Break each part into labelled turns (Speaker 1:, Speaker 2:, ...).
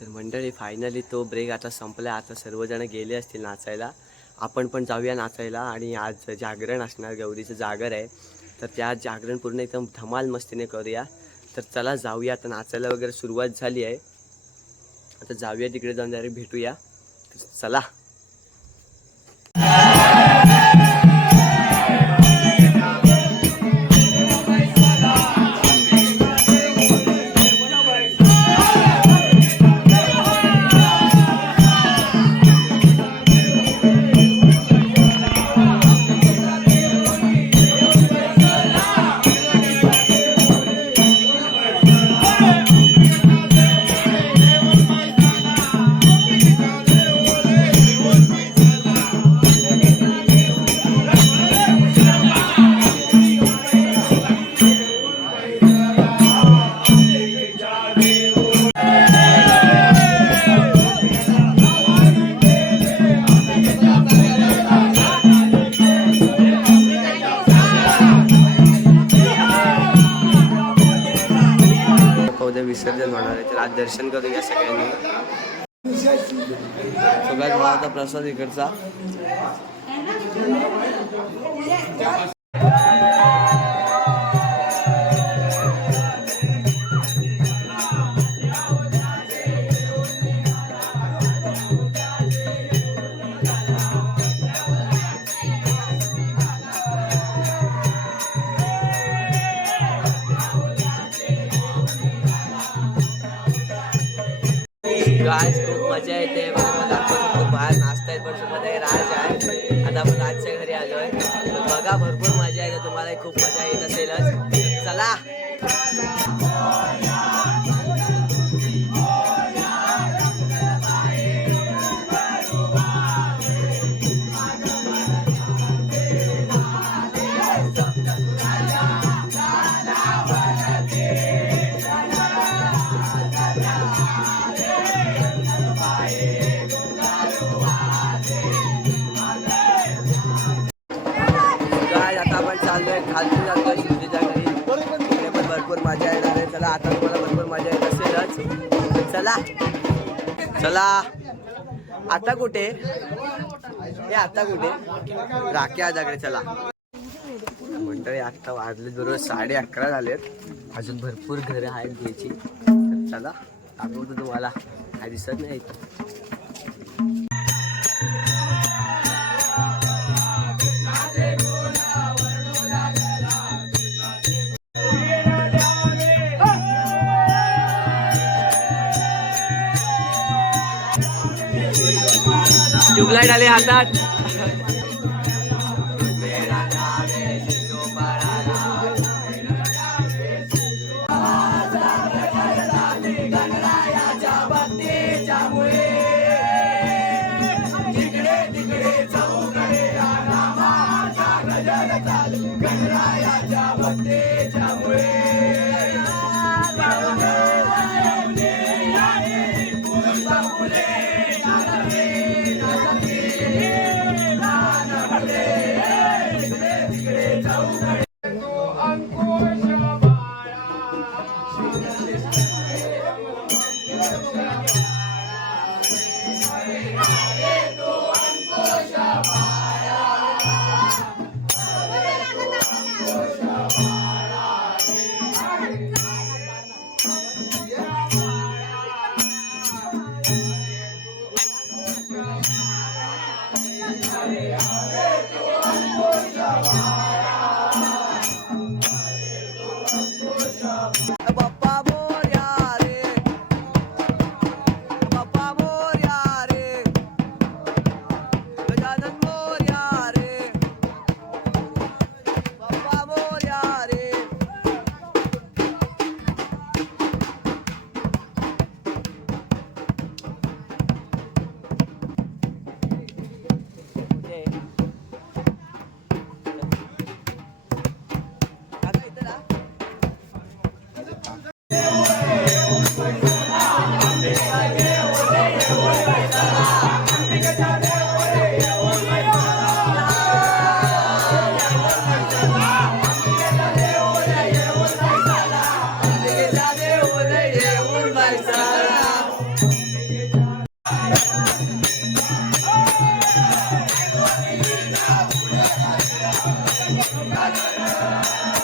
Speaker 1: तर मंडळी फायनली तो ब्रेक आता संपला आता सर्वजण गेले असतील नाचायला. आपण पण जाऊया नाचायला आणि आज जागरण असणार गौरीचं जागर आहे. तर त्या जागरण पूर्ण एकदम धमाल मस्तीने करूया. तर चला जाऊया. आता नाचायला वगैरे सुरुवात झाली आहे. आता जाऊया तिकडे जाऊन डायरेक्ट भेटूया. चला. दर्शन करूया सगळ्यांनी सगळ्यात मला प्रसाद इकडचा चला. आता कुठे? हे आता कुठे? राखी आजाकडे चला. मंडळी आता वाजले बरोबर साडे अकरा झालेत. अजून भरपूर घरं आहेत घ्यायची. चला दाखवतो तुम्हाला. काय दिसत नाही ट्यूबलाईट आले हातात Yeah.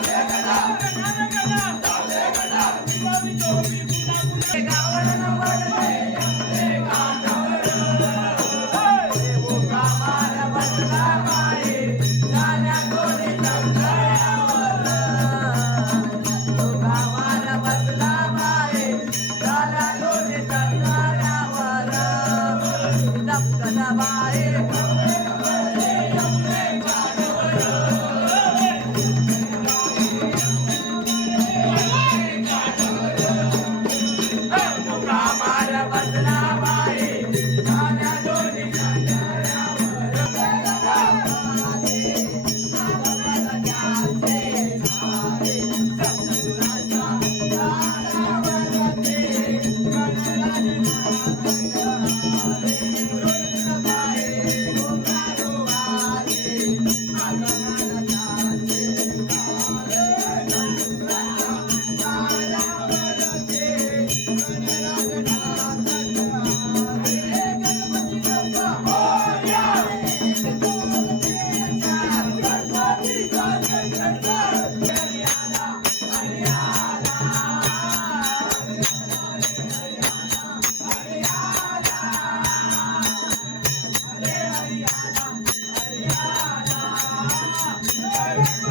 Speaker 1: కదా
Speaker 2: आता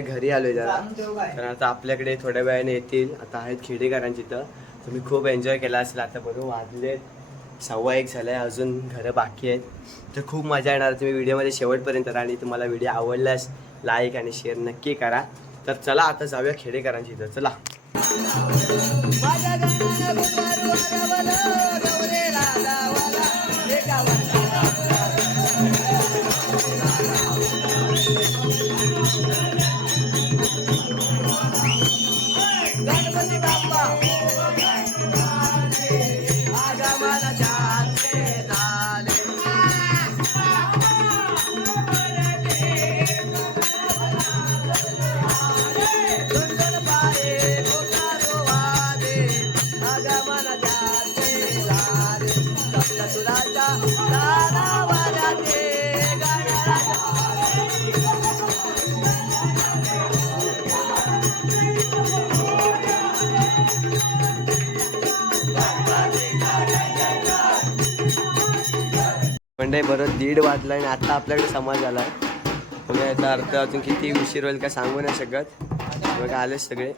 Speaker 2: घरी आलोय जरा. कारण आता आपल्याकडे थोड्या वेळाने येतील. आता आहेत खेडेकरांची तर. तुम्ही खूप एन्जॉय केला असेल. आता बरोबर वाजलेत. सव्वा एक झालं आहे अजून घरं बाकी आहेत. तर खूप मजा येणार. तुम्ही व्हिडिओमध्ये शेवटपर्यंत राहा आणि तुम्हाला व्हिडिओ आवडल्यास लाईक आणि शेअर नक्की करा. तर चला आता जाऊया खेडेकरांची इथं. चला. गणपती नाही बरोबर दीड वाजला आणि आता आपल्याकडे समाज आला बघा याचा अर्थ अजून किती उशीर होईल का सांगू नाही शकत. बघा आले सगळे.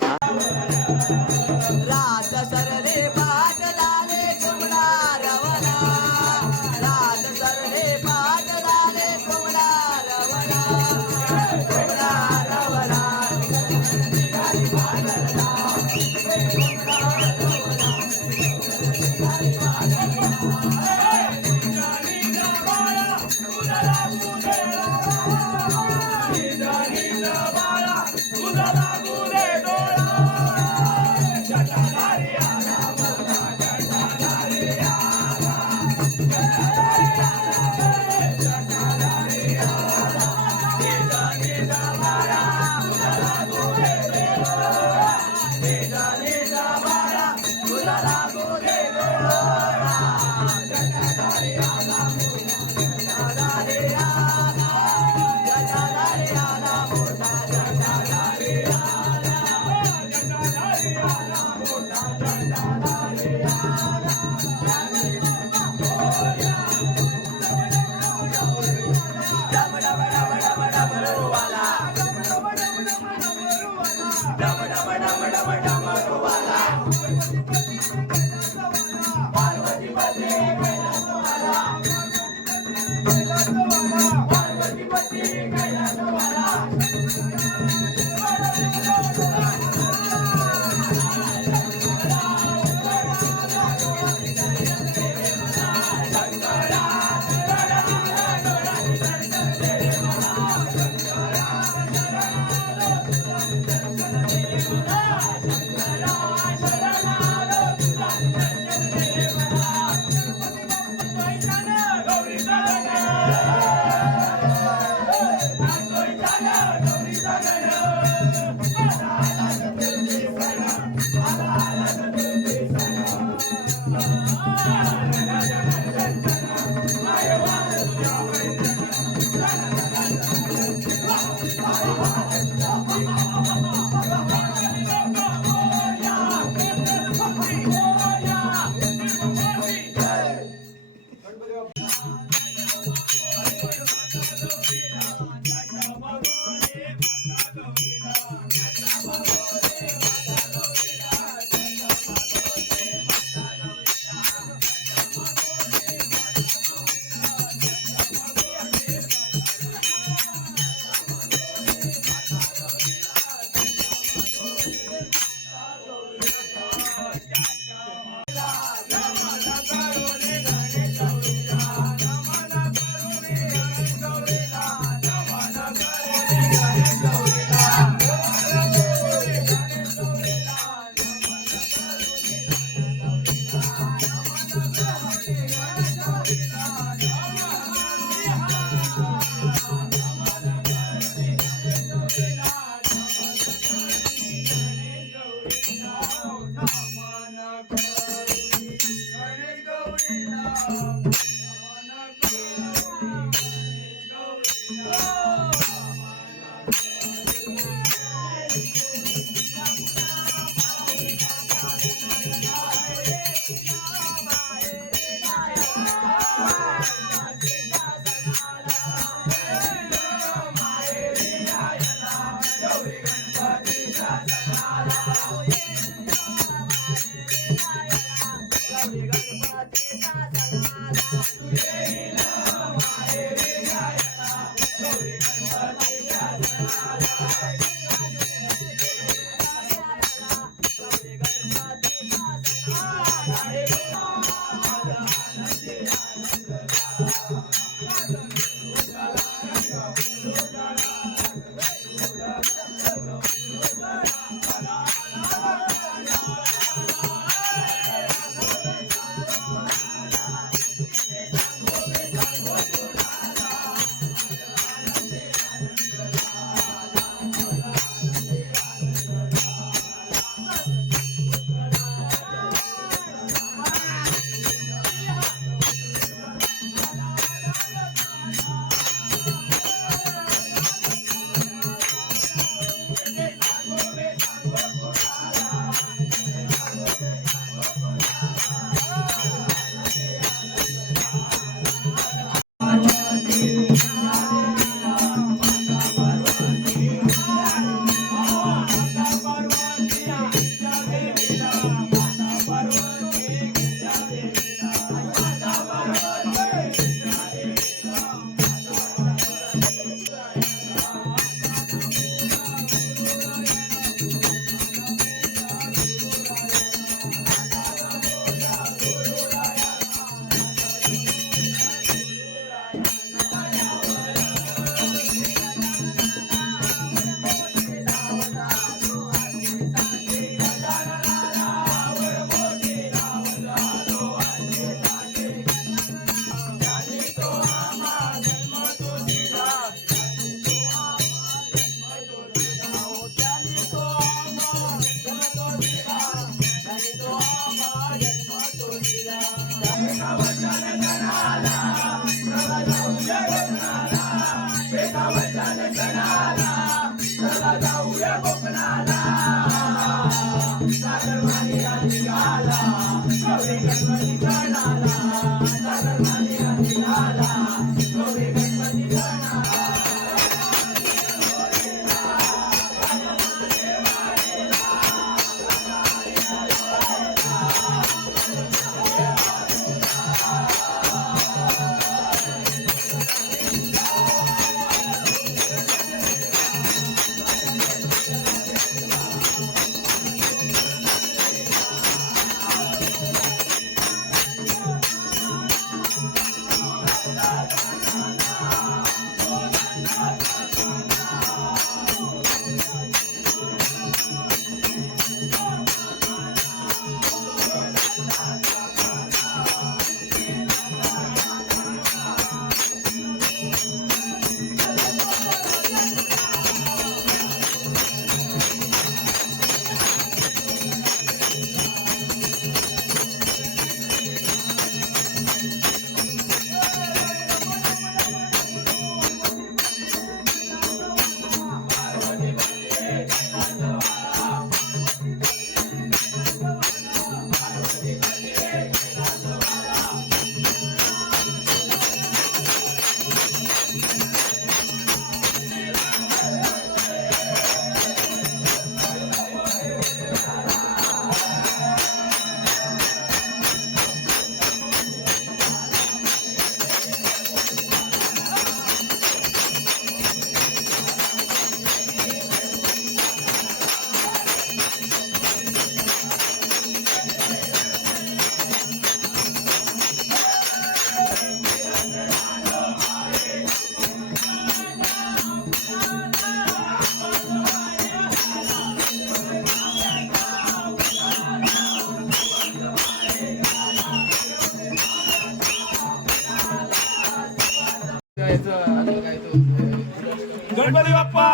Speaker 1: गणपती बाप्पा.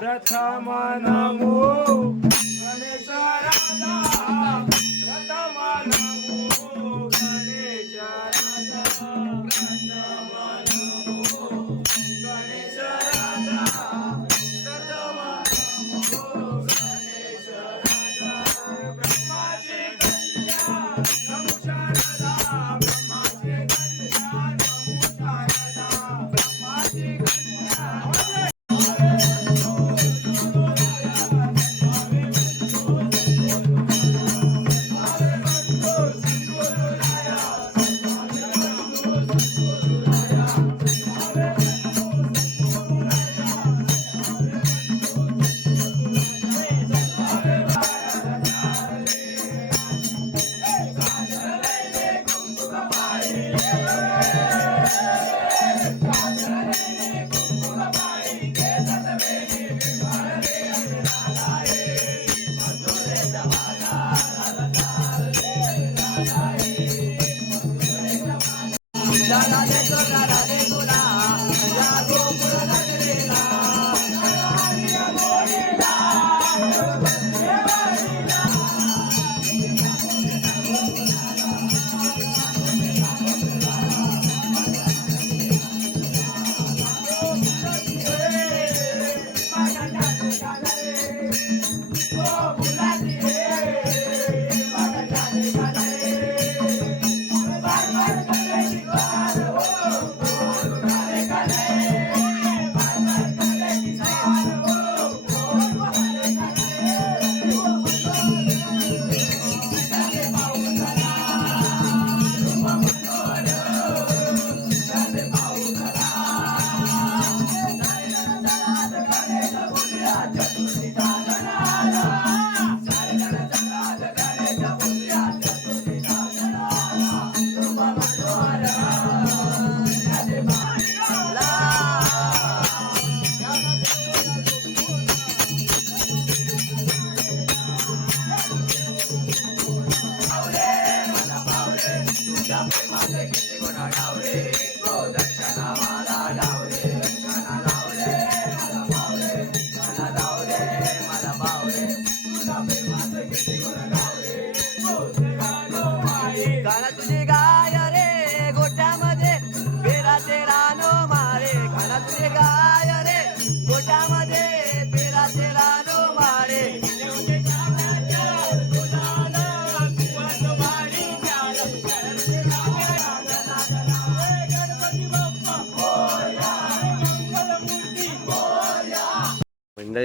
Speaker 1: प्रथम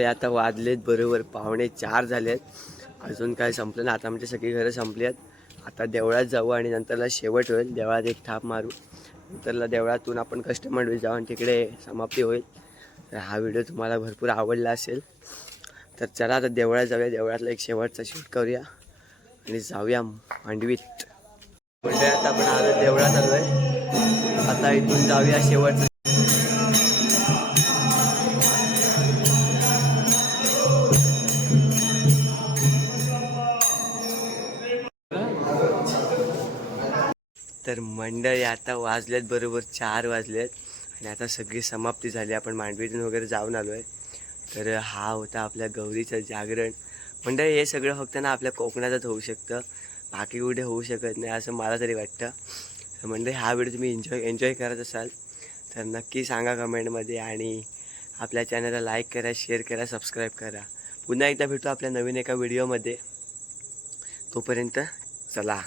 Speaker 2: आता वाजलेत बरोबर पाहुणे चार झालेत. अजून काय संपलं ना आता आमची सगळी घरं संपली आहेत आता देवळात जाऊ आणि नंतरला शेवट होईल. देवळात एक थाप मारू. नंतरला देवळातून आपण कस्टमर जाऊ आणि तिकडे समाप्ती होईल. तर हा व्हिडिओ तुम्हाला भरपूर आवडला असेल. तर चला आता देवळात जाऊया. देवळातला एक शेवटचा शूट करूया. आणि जाऊया मांडवीत. म्हणजे आता आपण आलो? देवळात आलो आहे आता इथून जाऊया शेवटचं तर मंडळी आता वाजलेत बरोबर चार वाजलेत आणि आता सगळी समाप्ती झाली. आपण मांडवीतून वगैरे जाऊन आलो आहे तर हा होता आपल्या गौरीचं जागरण. मंडळी हे सगळं फक्त ना आपल्या कोकणातच होऊ शकतं. बाकी कुठे होऊ शकत नाही असं मला तरी वाटतं. तर मंडळी हा व्हिडिओ तुम्ही एन्जॉय एन्जॉय करत असाल तर नक्की सांगा कमेंटमध्ये आणि आपल्या चॅनलला लाईक करा शेअर करा सबस्क्राईब करा. पुन्हा एकदा भेटू आपल्या नवीन एका व्हिडिओमध्ये. तोपर्यंत चला.